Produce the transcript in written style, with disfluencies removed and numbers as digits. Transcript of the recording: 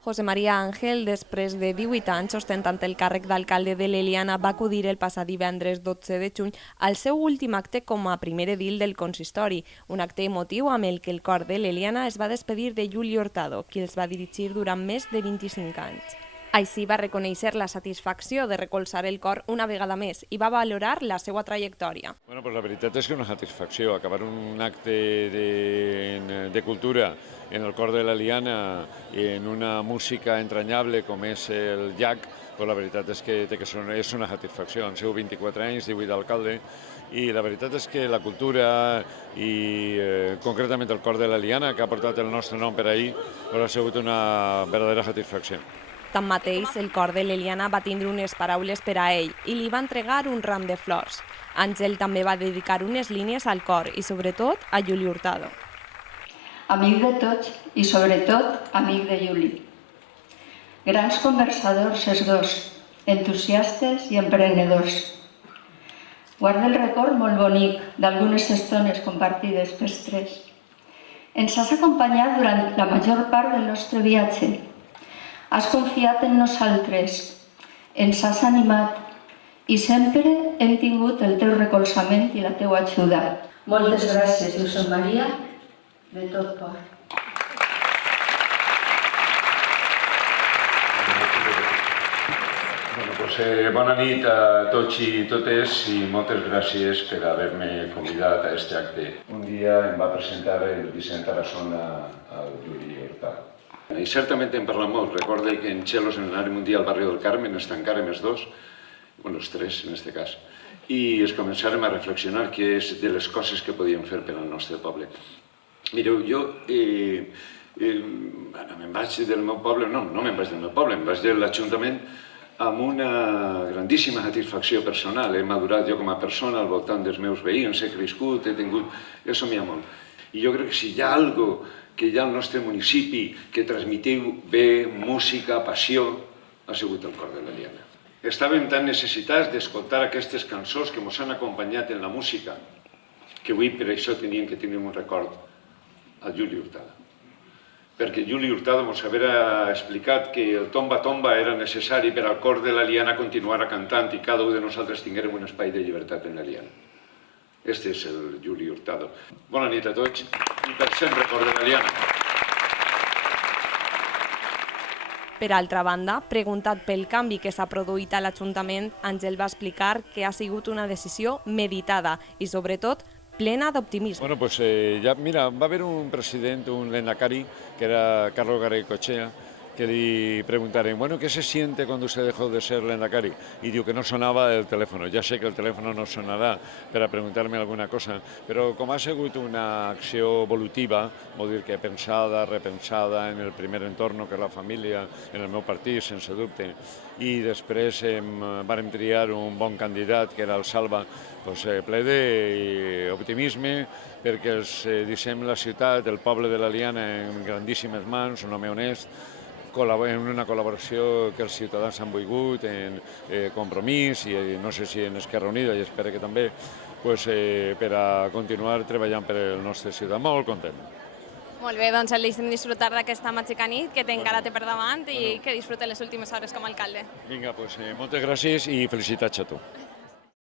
José María Ángel, després de 18 anys ostentant el càrrec d'alcalde de l'Eliana, va acudir el passat divendres 12 de juny al seu últim acte com a primer edil del consistori, un acte emotiu amb el que el cor de l'Eliana es va despedir de Juli Hurtado, qui els va dirigir durant més de 25 anys. Així va reconèixer la satisfacció de recolzar el cor una vegada més i va valorar la seva trajectòria. Bueno, pues la veritat és que una satisfacció, acabar un acte de cultura en el cor de l'Eliana i en una música entranyable com és el llac, pues la veritat és que és una satisfacció. Han sigut 24 anys, 18 d'alcalde, i la veritat és que la cultura i concretament el cor de l'Eliana, que ha portat el nostre nom per ahir, pues ha sigut una verdadera satisfacció. Tanmateix, el cor de l'Eliana va tindre unes paraules per a ell i li va entregar un ram de flors. Àngel també va dedicar unes línies al cor i, sobretot, a Juli Hurtado. Amic de tots i, sobretot, amic de Juli. Grans conversadors els dos, entusiastes i emprenedors. Guarda el record molt bonic d'algunes estones compartides pels tres. Ens has acompanyat durant la major part del nostre viatge. Has confiat en nosaltres, ens has animat i sempre hem tingut el teu recolzament i la teua ajuda. Moltes gràcies, José María, de tot cor. Bona nit a tots i totes i moltes gràcies per haver-me convidat a aquest acte. Un dia em va presentar el Vicent Tarazona al Juli Hurtado. I certament hem parlat molt. Recorda que en Chelos, en l'àrea mundial al barri del Carmen, ens tancàrem els dos, bueno, els tres en aquest cas, i es començàrem a reflexionar què és de les coses que podíem fer per al nostre poble. Mireu, jo me'n vaig del meu poble, no me'n vaig del meu poble, em vaig de l'Ajuntament amb una grandíssima satisfacció personal. He madurat jo com a persona al voltant dels meus veïns, he crescut, he tingut... He somiat molt. I jo crec que si hi ha alguna cosa que hi ha al nostre municipi que transmitiu bé, música, passió, ha sigut el cor de l'Eliana. Estàvem tan necessitats d'escoltar aquestes cançons que ens han acompanyat en la música, que avui per això teníem que tenir un record al Juli Hurtado. Perquè Juli Hurtado ens havia explicat que el tomba-tomba era necessari per al cor de l'Eliana continuar cantant i cada un de nosaltres tinguérem un espai de llibertat en l'Eliana. Este és el Juli Hurtado. Bona nit a tots i per sempre cor de l'Eliana. Per altra banda, preguntat pel canvi que s'ha produït a l'Ajuntament, Àngel va explicar que ha sigut una decisió meditada i, sobretot, plena d'optimisme. Bueno, pues mira, va haver un president, un lehendakari, que era Carlos Garaikoetxea, que li preguntaron, bueno, ¿qué se siente cuando usted dejó de ser lehendakari? Y digo que no sonaba el teléfono. Ya sé que el teléfono no sonarà per a preguntar-me alguna cosa, però com ha sigut una acció evolutiva, vol dir que pensada, repensada en el primer entorn, que és la família, en el meu partit, sense dubte, i després vàrem triar un bon candidat, que era el Salva, ple d'optimisme, perquè els deixem la ciutat, el poble de l'Eliana, en grandíssimes mans, un home honest, en una col·laboració que els ciutadans han volgut, en Compromís i no sé si en Esquerra Unida, i espero que també, per a continuar treballant per el nostre ciutat. Molt content. Molt bé, doncs el deixem disfrutar d'aquesta màgica nit que encara té per davant i que disfrute les últimes hores com a alcalde. Vinga, moltes gràcies i felicitats a tu.